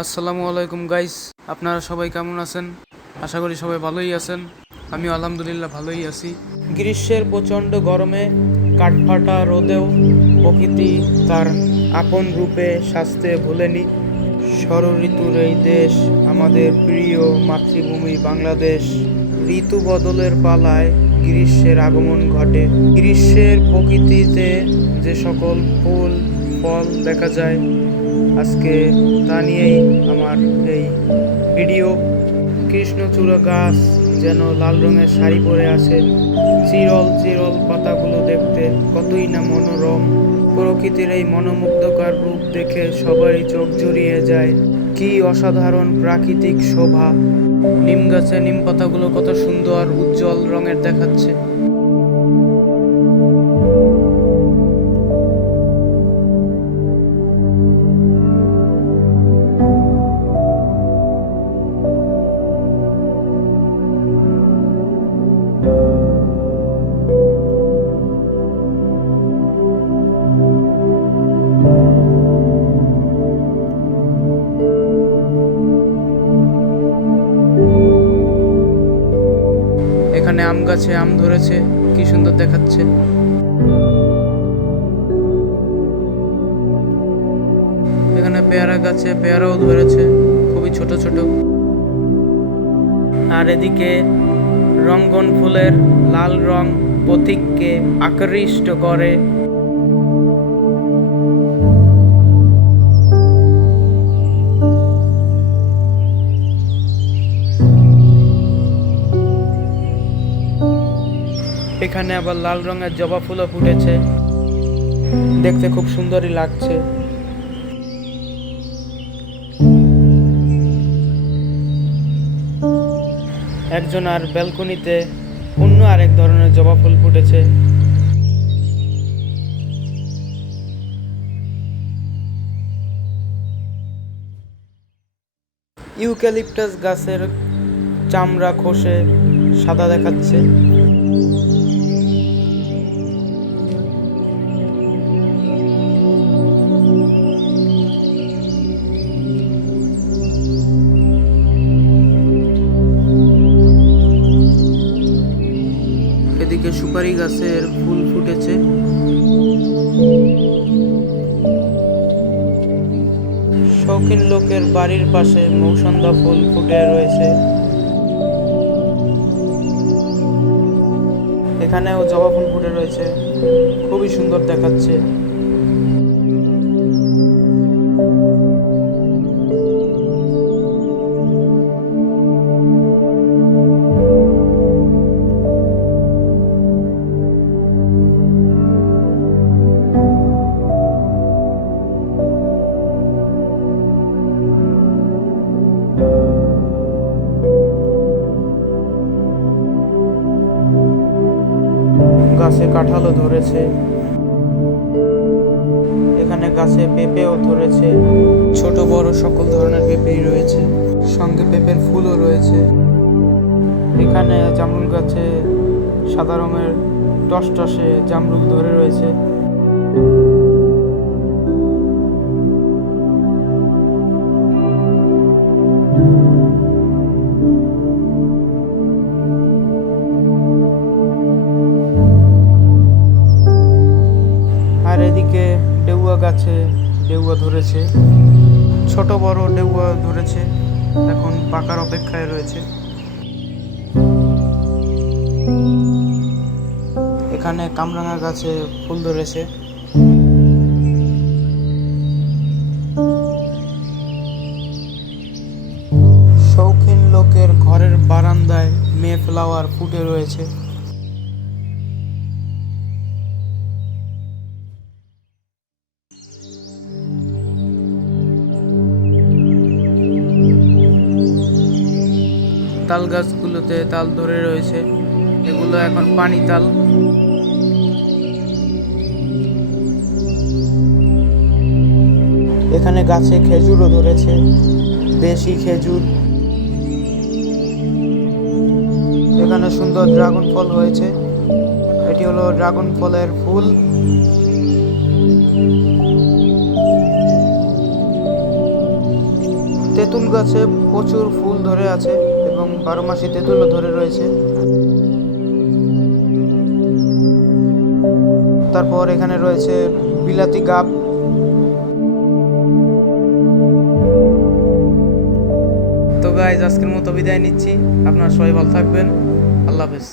আসসালামু আলাইকুম গাইস, আপনারা সবাই কেমন আছেন? আশা করি সবাই ভালোই আছেন। আমি আলহামদুলিল্লাহ ভালোই আছি। গ্রীষ্মের প্রচণ্ড গরমে কাঠফাটা রোদেও প্রকৃতি তার আপন রূপে সাজতে ভোলেনি। ষড়ঋতুর এই দেশ, আমাদের প্রিয় মাতৃভূমি বাংলাদেশ। ঋতু বদলের পালায় গ্রীষ্মের আগমন ঘটে। গ্রীষ্মের প্রকৃতিতে যে সকল ফুল ফল দেখা যায়, আজকে তা নিয়েই আমার এই ভিডিও। কৃষ্ণচূড়া গাছ যেন লাল রঙের শাড়ি পরে আছে। চিরল চিরল পাতাগুলো দেখতে কতই না মনোরম। প্রকৃতির এই মনোমুগ্ধকর রূপ দেখে সবারই চোখ জুড়িয়ে যায়। কি অসাধারণ প্রাকৃতিক শোভা! নিম গাছে নিম পাতাগুলো কত সুন্দর উজ্জ্বল রঙের দেখাচ্ছে। এখানে আম গাছে আম ধরেছে, কি সুন্দর দেখাচ্ছে। এখানে পেয়ারা গাছে পেয়ারাও ধরেছে, খুবই ছোট ছোট। আর এদিকে রঙ্গন ফুলের লাল রং পথিককে আকৃষ্ট করে। এখানে আবার লাল রঙের জবা ফুলও ফুটেছে, দেখতে খুব সুন্দরই লাগছে। একজন আর ব্যালকনিতে অন্য আরেক ধরনের জবা ফুল ফুটেছে। ইউক্যালিপটাস গাছের চামড়া খসে সাদা দেখাচ্ছে। এদিকে সুপারি গাছের ফুল ফুটেছে। শৌখিন লোকের বাড়ির পাশে মৌসন্দা ফুল ফুটে রয়েছে। এখানেও জবা ফুল ফুটে রয়েছে, খুবই সুন্দর দেখাচ্ছে। গাছে কাঁঠালও ধরেছে। এখানে গাছে পেঁপেও ধরেছে, ছোট বড় সকল ধরনের পেঁপেই রয়েছে, সঙ্গে পেঁপের ফুলও রয়েছে। এখানে জামরুল গাছে সাদা রঙের টসটসে জামরুল ধরে রয়েছে। আর এদিকে ডেউয়া গাছে ডেউয়া ধরেছে, ছোট বড় ডেউয়া ধরেছে, এখন পাকার অপেক্ষায় রয়েছে। এখানে কামরাঙা গাছে ফুল ধরেছে। শৌখিন লোকের ঘরের বারান্দায় মে ফ্লাওয়ার ফুটে রয়েছে। তাল গাছগুলোতে তাল ধরে রয়েছে, এগুলো এখন পানি তাল। এখানে গাছে খেজুরও ধরেছে, দেশি খেজুর। এখানে সুন্দর ড্রাগন ফল হয়েছে, এটি হলো ড্রাগন ফলের ফুল। তেঁতুল গাছে প্রচুর ফুল ধরে আছে এবং 12 মাসি তেঁতুলও ধরে রয়েছে। তারপর এখানে রয়েছে বিলাতি গাব। তো গাইজ আজকের মতো বিদায় নিচ্ছি। আপনারা সবাই ভালো থাকবেন। আল্লাহ হাফেজ।